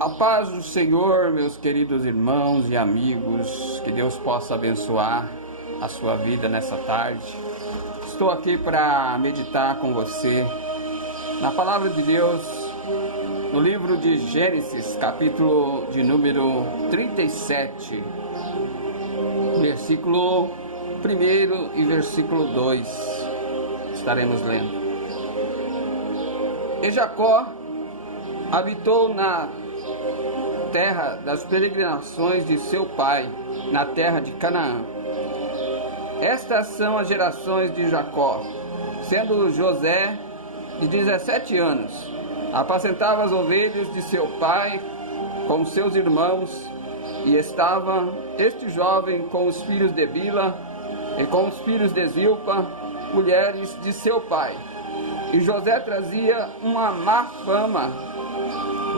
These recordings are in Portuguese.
A paz do Senhor, meus queridos irmãos e amigos, que Deus possa abençoar a sua vida nessa tarde. Estou aqui para meditar com você na Palavra de Deus, no livro de Gênesis, capítulo de número 37, versículo 1 e versículo 2, estaremos lendo. E Jacó habitou na terra das peregrinações de seu pai, na terra de Canaã. Estas são as gerações de Jacó, sendo José de 17 anos. Apacentava as ovelhas de seu pai com seus irmãos, e estava este jovem com os filhos de Bila e com os filhos de Zilpa, mulheres de seu pai. E José trazia uma má fama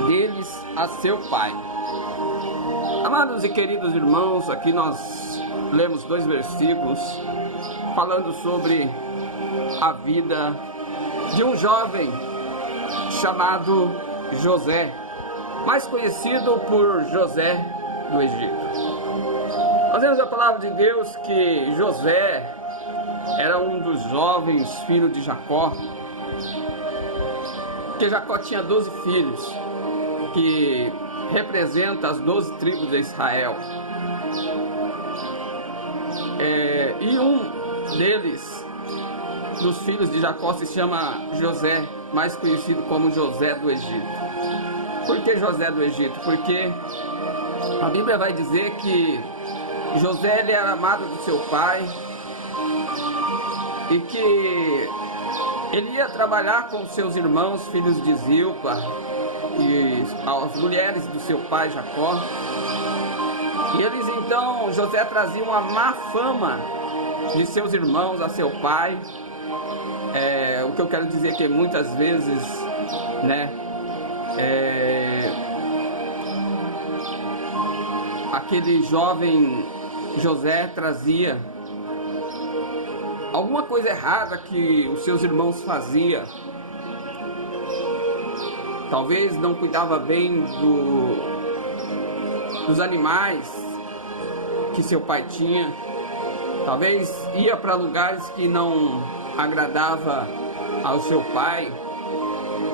deles a seu pai. Amados e queridos irmãos, aqui nós lemos 2 versículos falando sobre a vida de um jovem chamado José, mais conhecido por José do Egito. Nós vemos a palavra de Deus que José era um dos jovens filhos de Jacó, que Jacó tinha 12 filhos, que representa as 12 tribos de Israel. E um deles, dos filhos de Jacó, se chama José, mais conhecido como José do Egito. Por que José do Egito? Porque a Bíblia vai dizer que José ele era amado do seu pai e que ele ia trabalhar com seus irmãos, filhos de Zilpa, e as mulheres do seu pai Jacó. E eles então, José trazia uma má fama de seus irmãos a seu pai. O que eu quero dizer é que muitas vezes, aquele jovem José trazia alguma coisa errada que os seus irmãos faziam. Talvez não cuidava bem dos animais que seu pai tinha. Talvez ia para lugares que não agradava ao seu pai.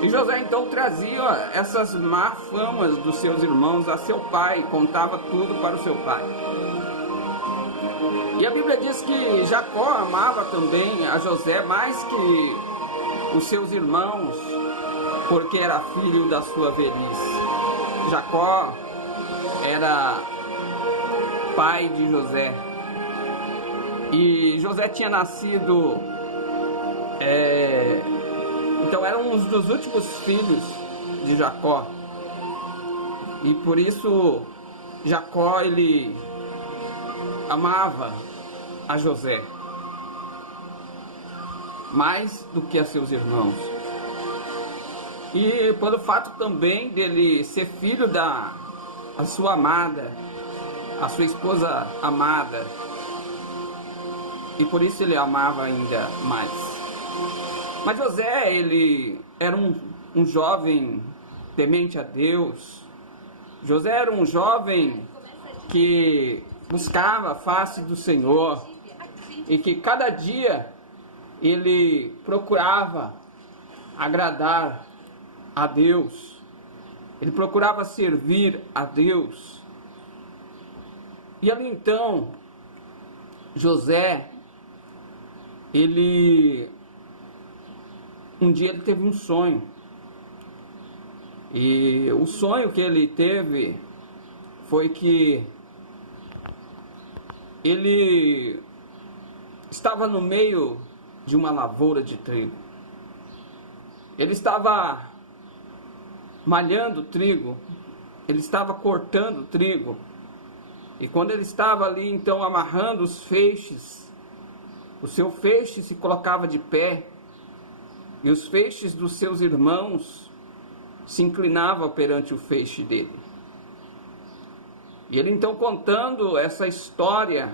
E José então trazia essas má famas dos seus irmãos a seu pai, contava tudo para o seu pai. E a Bíblia diz que Jacó amava também a José mais que os seus irmãos, porque era filho da sua velhice. Jacó era pai de José. E José tinha nascido, então era um dos últimos filhos de Jacó. E por isso Jacó ele amava a José mais do que a seus irmãos. E pelo fato também dele ser filho da sua amada, a sua esposa amada, e por isso ele amava ainda mais. Mas José, ele era um jovem temente a Deus. José era um jovem que buscava a face do Senhor e que cada dia ele procurava agradar a Deus, ele procurava servir a Deus. E ali então, José, um dia ele teve um sonho, e o sonho que ele teve foi que ele estava no meio de uma lavoura de trigo. Ele estava malhando trigo, ele estava cortando trigo, e quando ele estava ali então amarrando os feixes, o seu feixe se colocava de pé, e os feixes dos seus irmãos se inclinavam perante o feixe dele. E ele então contando essa história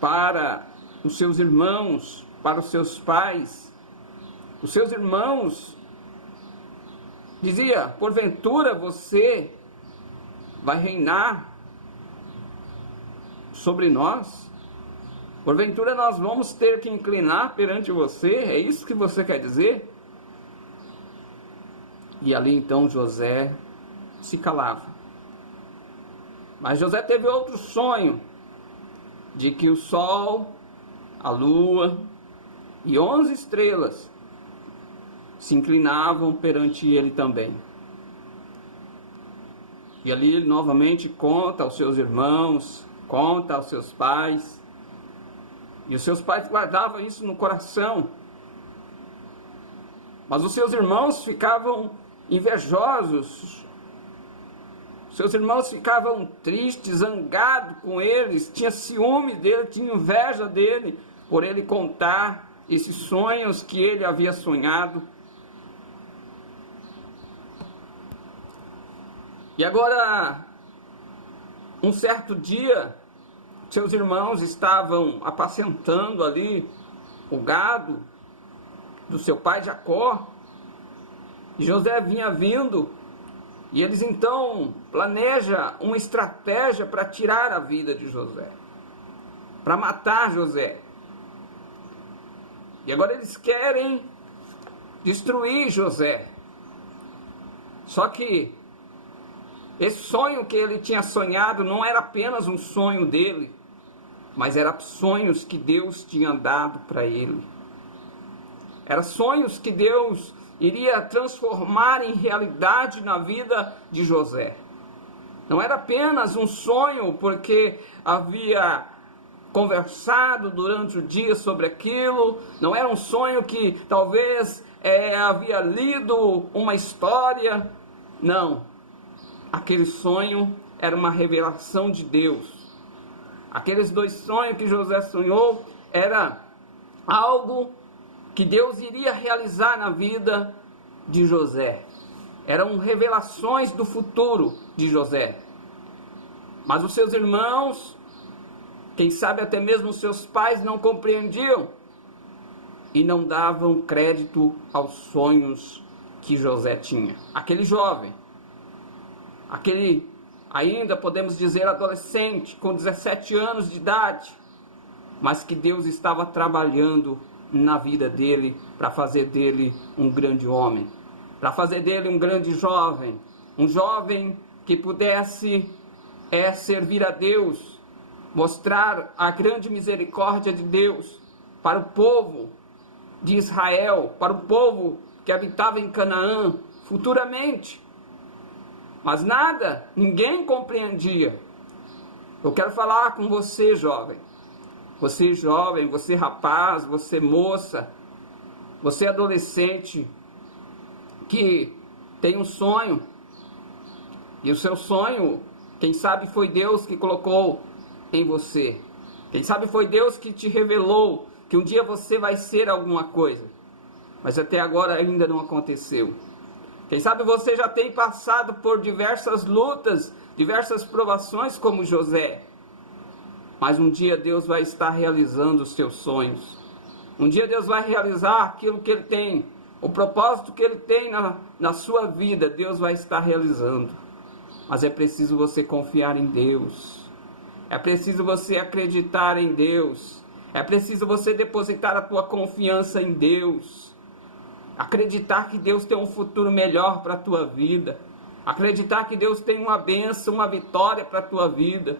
para os seus irmãos, para os seus pais, os seus irmãos dizia: porventura você vai reinar sobre nós? Porventura nós vamos ter que inclinar perante você? É isso que você quer dizer? E ali então José se calava. Mas José teve outro sonho, de que o sol, a lua e 11 estrelas se inclinavam perante ele também. E ali ele novamente conta aos seus irmãos, conta aos seus pais. E os seus pais guardavam isso no coração. Mas os seus irmãos ficavam invejosos. Seus irmãos ficavam tristes, zangados com eles, tinha ciúme dele, tinha inveja dele, por ele contar esses sonhos que ele havia sonhado. E agora, um certo dia, seus irmãos estavam apacentando ali o gado do seu pai Jacó, e José vinha vindo, e eles então planejam uma estratégia para tirar a vida de José, para matar José. E agora eles querem destruir José. Só que esse sonho que ele tinha sonhado não era apenas um sonho dele, mas eram sonhos que Deus tinha dado para ele. Eram sonhos que Deus iria transformar em realidade na vida de José. Não era apenas um sonho porque havia conversado durante o dia sobre aquilo, não era um sonho que talvez havia lido uma história, não. Aquele sonho era uma revelação de Deus. Aqueles 2 sonhos que José sonhou era algo que Deus iria realizar na vida de José. Eram revelações do futuro de José. Mas os seus irmãos, quem sabe até mesmo os seus pais, não compreendiam e não davam crédito aos sonhos que José tinha. Aquele jovem, aquele ainda podemos dizer adolescente, com 17 anos de idade, mas que Deus estava trabalhando na vida dele, para fazer dele um grande homem, para fazer dele um grande jovem, um jovem que pudesse servir a Deus, mostrar a grande misericórdia de Deus para o povo de Israel, para o povo que habitava em Canaã futuramente. Mas nada, ninguém compreendia. Eu quero falar com você, jovem, você rapaz, você moça, você adolescente, que tem um sonho, e o seu sonho, quem sabe foi Deus que colocou em você, quem sabe foi Deus que te revelou que um dia você vai ser alguma coisa, mas até agora ainda não aconteceu. Quem sabe você já tem passado por diversas lutas, diversas provações como José, mas um dia Deus vai estar realizando os seus sonhos. Um dia Deus vai realizar aquilo que Ele tem, o propósito que Ele tem na sua vida, Deus vai estar realizando. Mas é preciso você confiar em Deus. É preciso você acreditar em Deus. É preciso você depositar a tua confiança em Deus. Acreditar que Deus tem um futuro melhor para a tua vida. Acreditar que Deus tem uma bênção, uma vitória para a tua vida.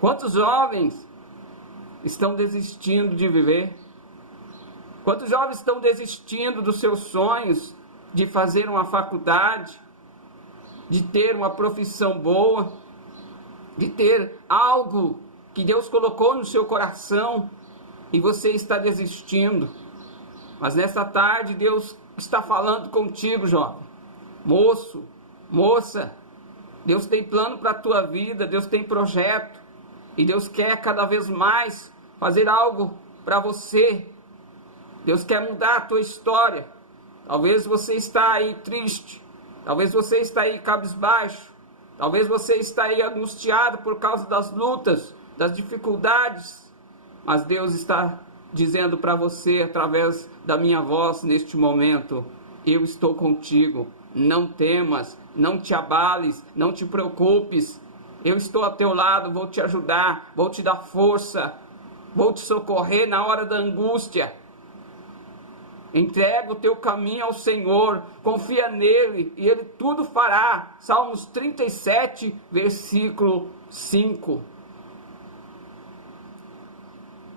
Quantos jovens estão desistindo de viver? Quantos jovens estão desistindo dos seus sonhos de fazer uma faculdade, de ter uma profissão boa, de ter algo que Deus colocou no seu coração e você está desistindo? Mas nesta tarde Deus está falando contigo, jovem, moço, moça. Deus tem plano para a tua vida, Deus tem projeto. E Deus quer cada vez mais fazer algo para você. Deus quer mudar a tua história. Talvez você está aí triste. Talvez você está aí cabisbaixo. Talvez você está aí angustiado por causa das lutas, das dificuldades. Mas Deus está dizendo para você, através da minha voz neste momento, eu estou contigo, não temas, não te abales, não te preocupes, eu estou ao teu lado, vou te ajudar, vou te dar força, vou te socorrer na hora da angústia. Entrega o teu caminho ao Senhor, confia nele e ele tudo fará. Salmos 37, versículo 5.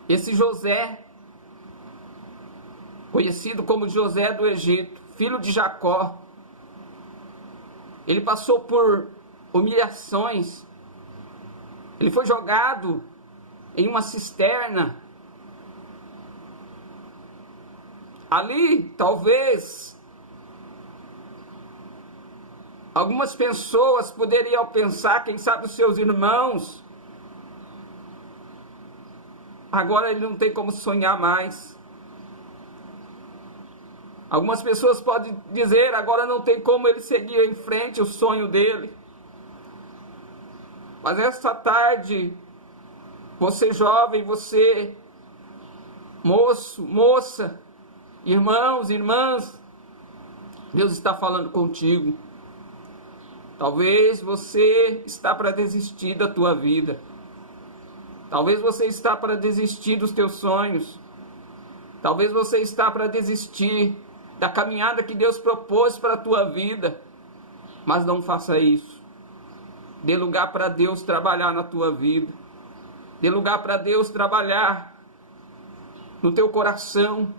Esse José, conhecido como José do Egito, filho de Jacó, ele passou por humilhações, ele foi jogado em uma cisterna. Ali, talvez, algumas pessoas poderiam pensar, quem sabe os seus irmãos, agora ele não tem como sonhar mais. Algumas pessoas podem dizer, agora não tem como ele seguir em frente o sonho dele. Mas esta tarde, você jovem, você moço, moça, irmãos, irmãs, Deus está falando contigo. Talvez você está para desistir da tua vida. Talvez você está para desistir dos teus sonhos. Talvez você está para desistir da caminhada que Deus propôs para a tua vida. Mas não faça isso. Dê lugar para Deus trabalhar na tua vida. Dê lugar para Deus trabalhar no teu coração.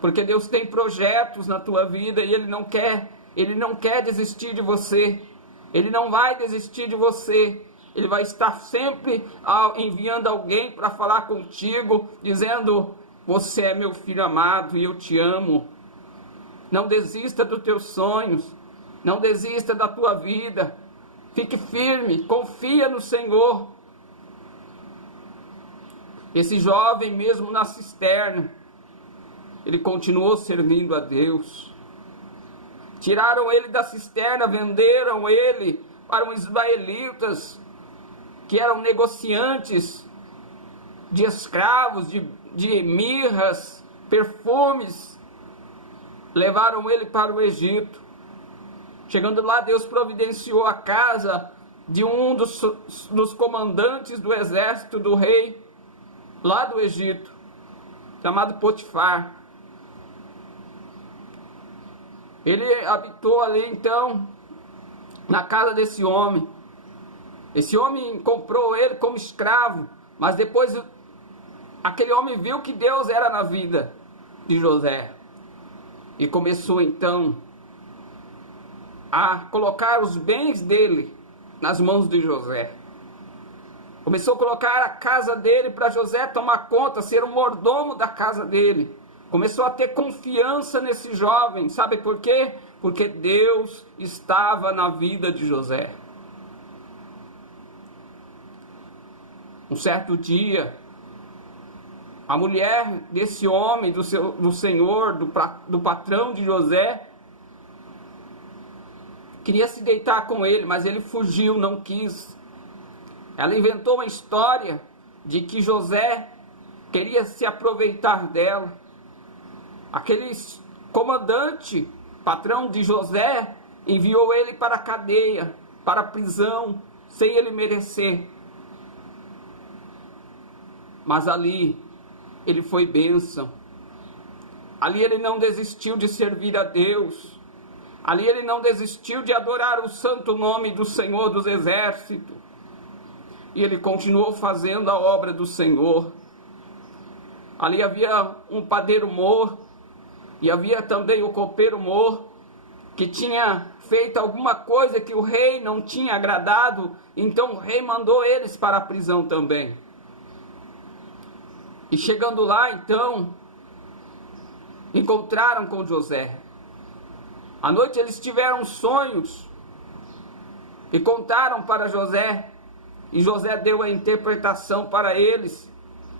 Porque Deus tem projetos na tua vida e Ele não quer desistir de você. Ele não vai desistir de você. Ele vai estar sempre enviando alguém para falar contigo, dizendo, você é meu filho amado e eu te amo. Não desista dos teus sonhos, não desista da tua vida. Fique firme, confia no Senhor. Esse jovem, mesmo na cisterna, ele continuou servindo a Deus. Tiraram ele da cisterna, venderam ele para os israelitas, que eram negociantes de escravos, de mirras, perfumes. Levaram ele para o Egito. Chegando lá, Deus providenciou a casa de um dos comandantes do exército do rei, lá do Egito, chamado Potifar. Ele habitou ali, então, na casa desse homem. Esse homem comprou ele como escravo, mas depois aquele homem viu que Deus era na vida de José. E começou, então, a colocar os bens dele nas mãos de José. Começou a colocar a casa dele para José tomar conta, ser o mordomo da casa dele. Começou a ter confiança nesse jovem. Sabe por quê? Porque Deus estava na vida de José. Um certo dia, a mulher desse homem, do senhor, do patrão de José, queria se deitar com ele, mas ele fugiu, não quis. Ela inventou uma história de que José queria se aproveitar dela. Aquele comandante, patrão de José, enviou ele para a cadeia, para a prisão, sem ele merecer. Mas ali ele foi bênção. Ali ele não desistiu de servir a Deus. Ali ele não desistiu de adorar o santo nome do Senhor dos Exércitos. E ele continuou fazendo a obra do Senhor. Ali havia um padeiro morto, e havia também o copeiro morto, que tinha feito alguma coisa que o rei não tinha agradado, então o rei mandou eles para a prisão também. E chegando lá, então, encontraram com José. À noite eles tiveram sonhos e contaram para José, e José deu a interpretação para eles,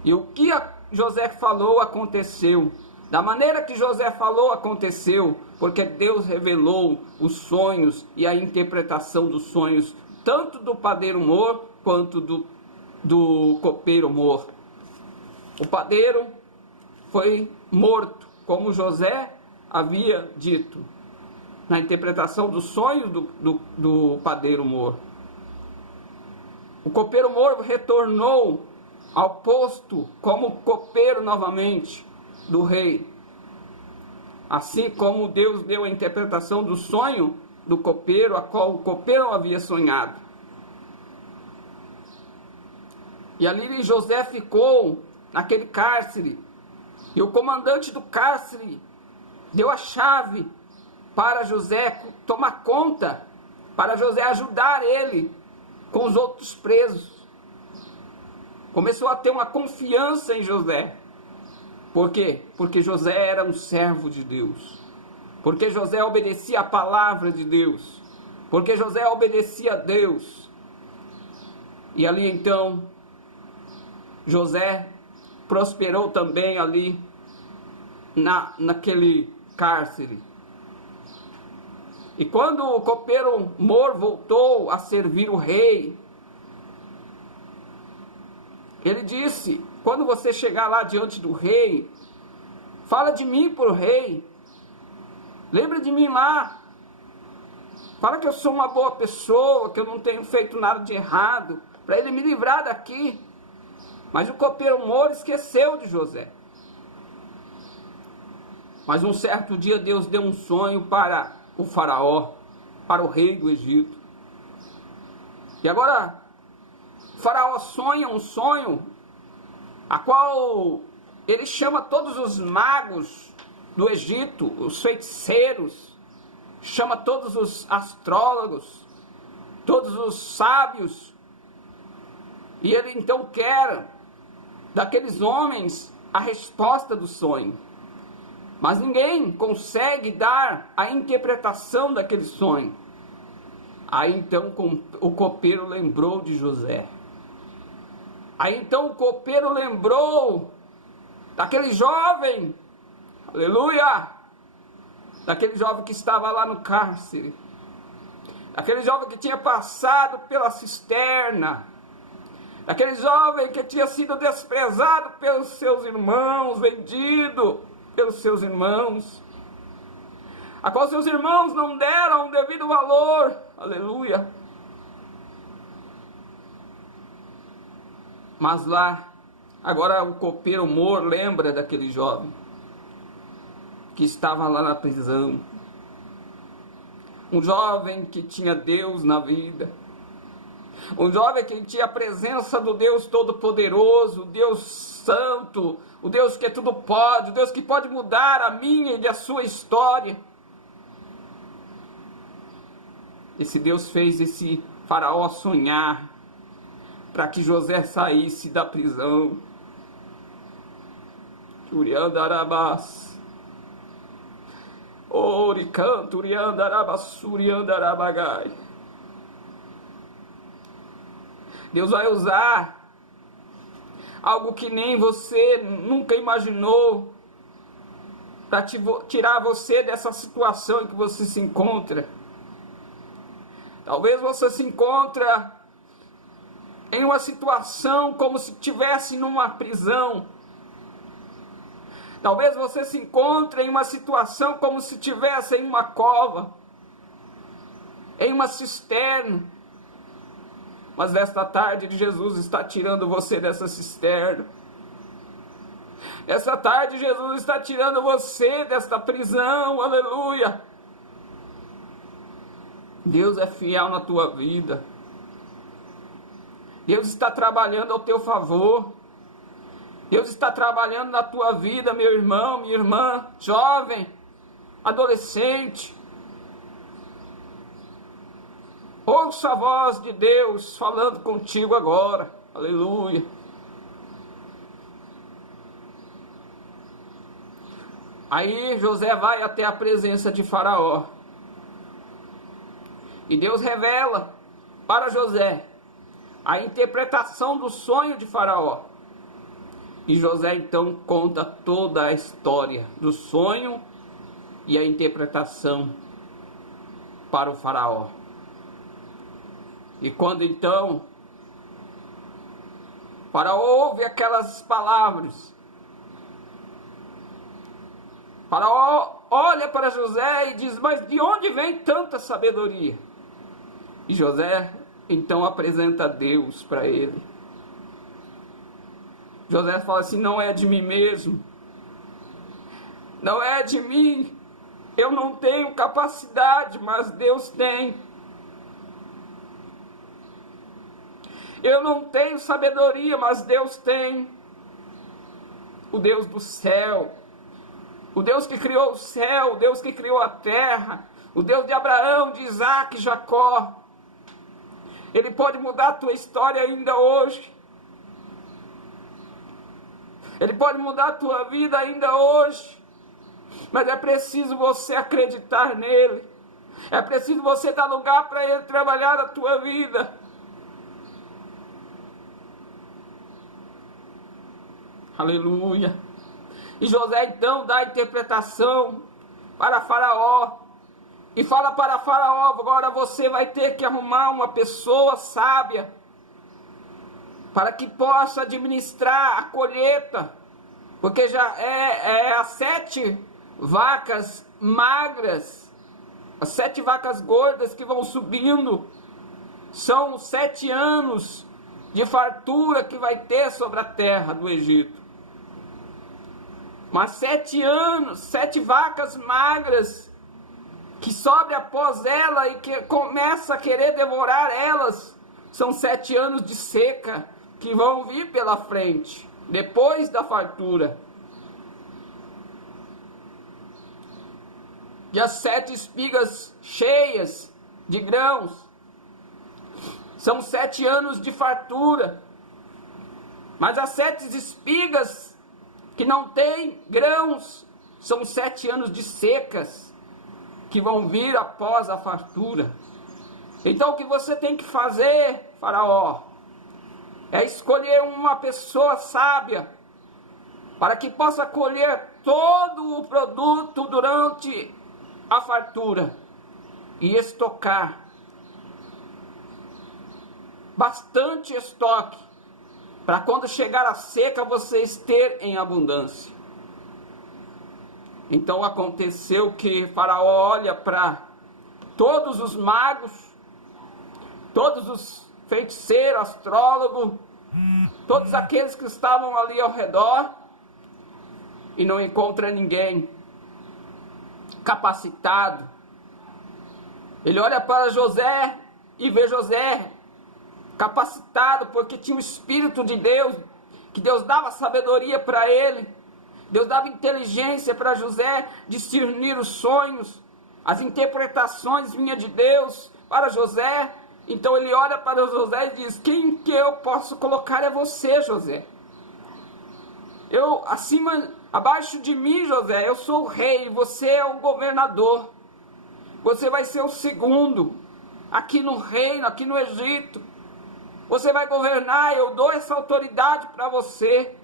e o que José falou aconteceu. Da maneira que José falou aconteceu, porque Deus revelou os sonhos e a interpretação dos sonhos, tanto do padeiro morto quanto do copeiro morto. O padeiro foi morto, como José havia dito na interpretação dos sonhos do padeiro Mor. O copeiro Mor retornou ao posto como copeiro novamente do rei. Assim como Deus deu a interpretação do sonho do copeiro, a qual o copeiro havia sonhado. E ali José ficou naquele cárcere. E o comandante do cárcere deu a chave para José tomar conta, para José ajudar ele com os outros presos. Começou a ter uma confiança em José. Por quê? Porque José era um servo de Deus. Porque José obedecia a palavra de Deus. Porque José obedecia a Deus. E ali então, José prosperou também ali naquele cárcere. E quando o copeiro Mor voltou a servir o rei, ele disse: quando você chegar lá diante do rei, fala de mim para o rei. Lembra de mim lá. Fala que eu sou uma boa pessoa, que eu não tenho feito nada de errado, para ele me livrar daqui. Mas o copeiro Mor esqueceu de José. Mas um certo dia Deus deu um sonho para o faraó, para o rei do Egito. E agora o faraó sonha um sonho, a qual ele chama todos os magos do Egito, os feiticeiros, chama todos os astrólogos, todos os sábios, e ele então quer daqueles homens a resposta do sonho. Mas ninguém consegue dar a interpretação daquele sonho. Aí então o copeiro lembrou de José. Aí então o copeiro lembrou daquele jovem, aleluia, daquele jovem que estava lá no cárcere, daquele jovem que tinha passado pela cisterna, daquele jovem que tinha sido desprezado pelos seus irmãos, vendido pelos seus irmãos, a qual seus irmãos não deram o devido valor, aleluia. Mas lá, agora o copeiro Mor lembra daquele jovem que estava lá na prisão, um jovem que tinha Deus na vida, um jovem que tinha a presença do Deus Todo-Poderoso, o Deus Santo, o Deus que tudo pode, o Deus que pode mudar a minha e a sua história. Esse Deus fez esse faraó sonhar para que José saísse da prisão. Uriandarabás. Oricanto, Uriandarabás, Uriandarabagai. Deus vai usar algo que nem você nunca imaginou para tirar você dessa situação em que você se encontra. Talvez você se encontra em uma situação como se estivesse numa prisão. Talvez você se encontre em uma situação como se estivesse em uma cova, em uma cisterna. Mas nesta tarde Jesus está tirando você dessa cisterna. Nesta tarde Jesus está tirando você desta prisão, aleluia. Deus é fiel na tua vida. Deus está trabalhando ao teu favor. Deus está trabalhando na tua vida, meu irmão, minha irmã, jovem, adolescente. Ouça a voz de Deus falando contigo agora. Aleluia. Aí José vai até a presença de Faraó. E Deus revela para José a interpretação do sonho de Faraó. E José então conta toda a história do sonho e a interpretação para o Faraó. E quando então Faraó ouve aquelas palavras, Faraó olha para José e diz: mas de onde vem tanta sabedoria? E José então apresenta Deus para ele. José fala assim: não é de mim mesmo, não é de mim, eu não tenho capacidade, mas Deus tem. Eu não tenho sabedoria, mas Deus tem. O Deus do céu, o Deus que criou o céu, o Deus que criou a terra, o Deus de Abraão, de Isaac e Jacó, Ele pode mudar a tua história ainda hoje. Ele pode mudar a tua vida ainda hoje. Mas é preciso você acreditar nele. É preciso você dar lugar para ele trabalhar a tua vida. Aleluia. E José então dá a interpretação para Faraó. E fala para Faraó: agora você vai ter que arrumar uma pessoa sábia para que possa administrar a colheita. Porque já as 7 vacas magras, as 7 vacas gordas que vão subindo, são 7 anos de fartura que vai ter sobre a terra do Egito. Mas 7 anos, 7 vacas magras que sobe após ela e que começa a querer devorar elas, são 7 anos de seca que vão vir pela frente, depois da fartura. E as 7 espigas cheias de grãos, são 7 anos de fartura. Mas as 7 espigas que não têm grãos, são 7 anos de secas, que vão vir após a fartura. Então o que você tem que fazer, Faraó, é escolher uma pessoa sábia, para que possa colher todo o produto durante a fartura, e estocar bastante estoque, para quando chegar a seca vocês ter em abundância. Então aconteceu que Faraó olha para todos os magos, todos os feiticeiros, astrólogos, todos aqueles que estavam ali ao redor, e não encontra ninguém capacitado. Ele olha para José e vê José capacitado, porque tinha o Espírito de Deus, que Deus dava sabedoria para ele, Deus dava inteligência para José discernir os sonhos, as interpretações vinham de Deus para José. Então ele olha para José e diz: quem que eu posso colocar é você, José. Abaixo de mim, José, eu sou o rei, você é o governador. Você vai ser o segundo aqui no reino, aqui no Egito. Você vai governar, eu dou essa autoridade para você.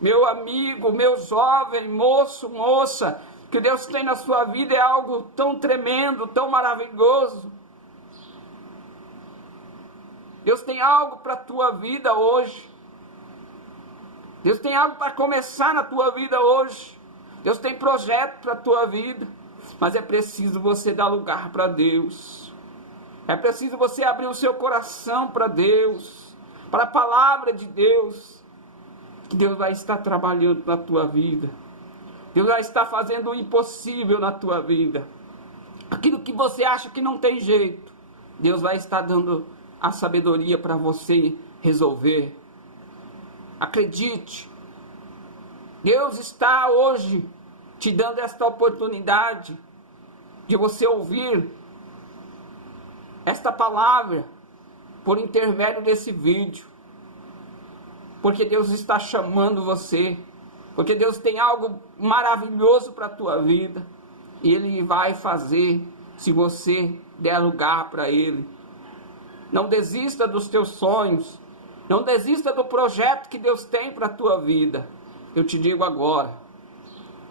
Meu amigo, meu jovem, moço, moça, o que Deus tem na sua vida é algo tão tremendo, tão maravilhoso. Deus tem algo para a tua vida hoje. Deus tem algo para começar na tua vida hoje. Deus tem projeto para a tua vida. Mas é preciso você dar lugar para Deus. É preciso você abrir o seu coração para Deus, para a palavra de Deus, que Deus vai estar trabalhando na tua vida. Deus vai estar fazendo o impossível na tua vida. Aquilo que você acha que não tem jeito, Deus vai estar dando a sabedoria para você resolver. Acredite, Deus está hoje te dando esta oportunidade de você ouvir esta palavra por intermédio desse vídeo. Porque Deus está chamando você, porque Deus tem algo maravilhoso para a tua vida, e Ele vai fazer se você der lugar para Ele. Não desista dos teus sonhos, não desista do projeto que Deus tem para a tua vida. Eu te digo agora,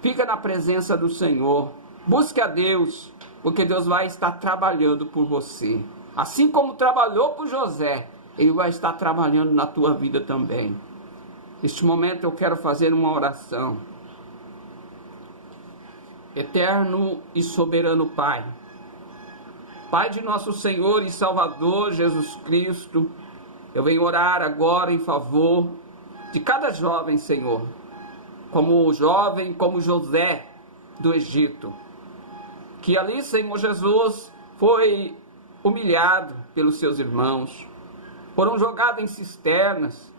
fica na presença do Senhor, busque a Deus, porque Deus vai estar trabalhando por você. Assim como trabalhou por José, Ele vai estar trabalhando na tua vida também. Neste momento eu quero fazer uma oração. Eterno e soberano Pai, Pai de nosso Senhor e Salvador Jesus Cristo, eu venho orar agora em favor de cada jovem, Senhor, como José do Egito, que ali, Senhor Jesus, foi humilhado pelos seus irmãos, foram jogados em cisternas,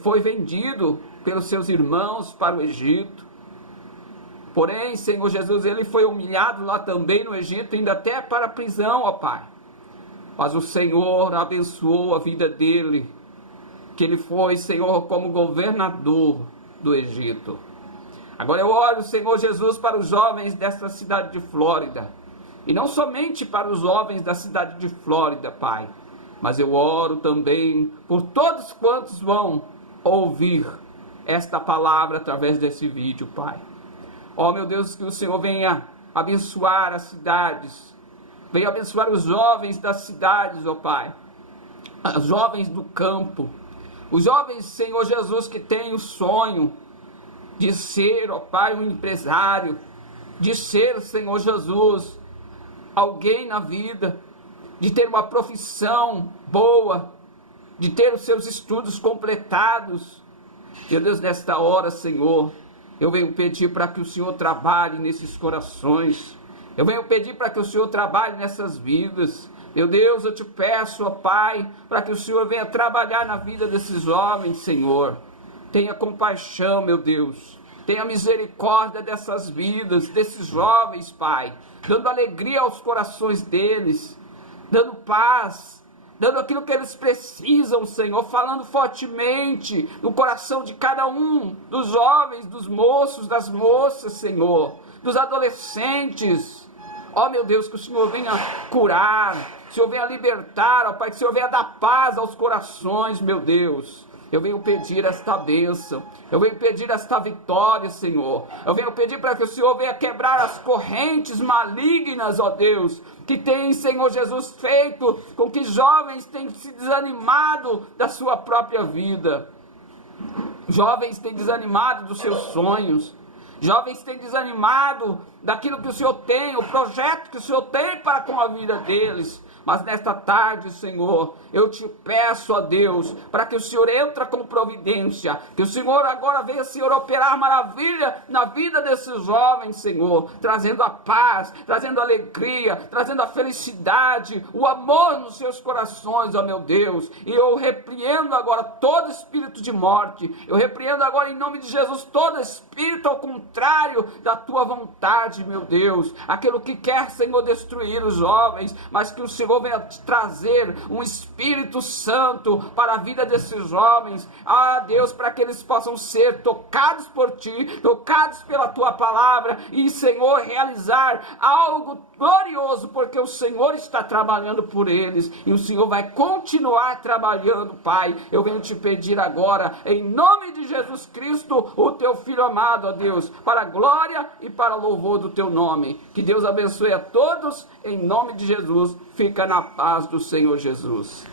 foi vendido pelos seus irmãos para o Egito. Porém, Senhor Jesus, ele foi humilhado lá também no Egito, indo até para a prisão, ó Pai. Mas o Senhor abençoou a vida dele, que ele foi, Senhor, como governador do Egito. Agora eu oro, Senhor Jesus, para os jovens desta cidade de Flórida. E não somente para os jovens da cidade de Flórida, Pai. Mas eu oro também por todos quantos vão ouvir esta palavra através desse vídeo, Pai. Ó, meu Deus, que o Senhor venha abençoar as cidades, venha abençoar os jovens das cidades, ó Pai, os jovens do campo, os jovens, Senhor Jesus, que têm o sonho de ser, ó Pai, um empresário, de ser, Senhor Jesus, alguém na vida, de ter uma profissão boa, de ter os seus estudos completados. Meu Deus, nesta hora, Senhor, eu venho pedir para que o Senhor trabalhe nesses corações. Eu venho pedir para que o Senhor trabalhe nessas vidas. Meu Deus, eu te peço, ó Pai, para que o Senhor venha trabalhar na vida desses jovens, Senhor. Tenha compaixão, meu Deus. Tenha misericórdia dessas vidas, desses jovens, Pai. Dando alegria aos corações deles. Dando paz. Dando aquilo que eles precisam, Senhor, falando fortemente no coração de cada um, dos jovens, dos moços, das moças, Senhor, dos adolescentes. Ó, meu Deus, que o Senhor venha curar, que o Senhor venha libertar, ó Pai, que o Senhor venha dar paz aos corações, meu Deus. Eu venho pedir esta bênção, eu venho pedir esta vitória, Senhor. Eu venho pedir para que o Senhor venha quebrar as correntes malignas, ó Deus, que tem, Senhor Jesus, feito com que jovens tenham se desanimado da sua própria vida. Jovens têm desanimado dos seus sonhos. Jovens têm desanimado daquilo que o Senhor tem, o projeto que o Senhor tem para com a vida deles. Mas nesta tarde, Senhor, eu te peço, ó Deus, para que o Senhor entre com providência, que o Senhor agora venha, Senhor, operar maravilha na vida desses jovens, Senhor, trazendo a paz, trazendo a alegria, trazendo a felicidade, o amor nos seus corações, ó meu Deus. E eu repreendo agora todo espírito de morte, eu repreendo agora em nome de Jesus todo espírito ao contrário da tua vontade, meu Deus, aquilo que quer, Senhor, destruir os jovens, mas que o Senhor venha trazer um Espírito Santo para a vida desses jovens, Deus, para que eles possam ser tocados por Ti, tocados pela Tua palavra e, Senhor, realizar algo glorioso, porque o Senhor está trabalhando por eles e o Senhor vai continuar trabalhando, Pai. Eu venho te pedir agora, em nome de Jesus Cristo, o Teu Filho amado, ó Deus, para a glória e para o louvor do Teu nome. Que Deus abençoe a todos, em nome de Jesus. Fica na paz do Senhor Jesus.